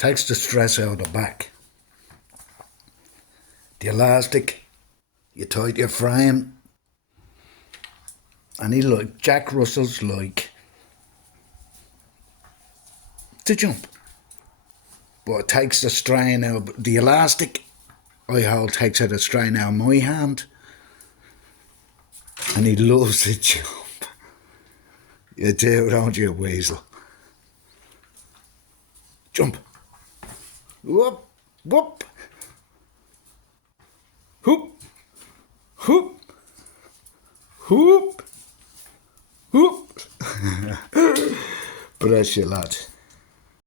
Takes the stress out of the back. The elastic, you tight your frame. And he like Jack Russell's like to jump. But it takes the strain out. The elastic I hold takes out the strain out of my hand. And he loves to jump. You do, don't you, weasel? Jump. Whoop, whoop. Hoop, hoop, hoop, hoop. Bless you, lad.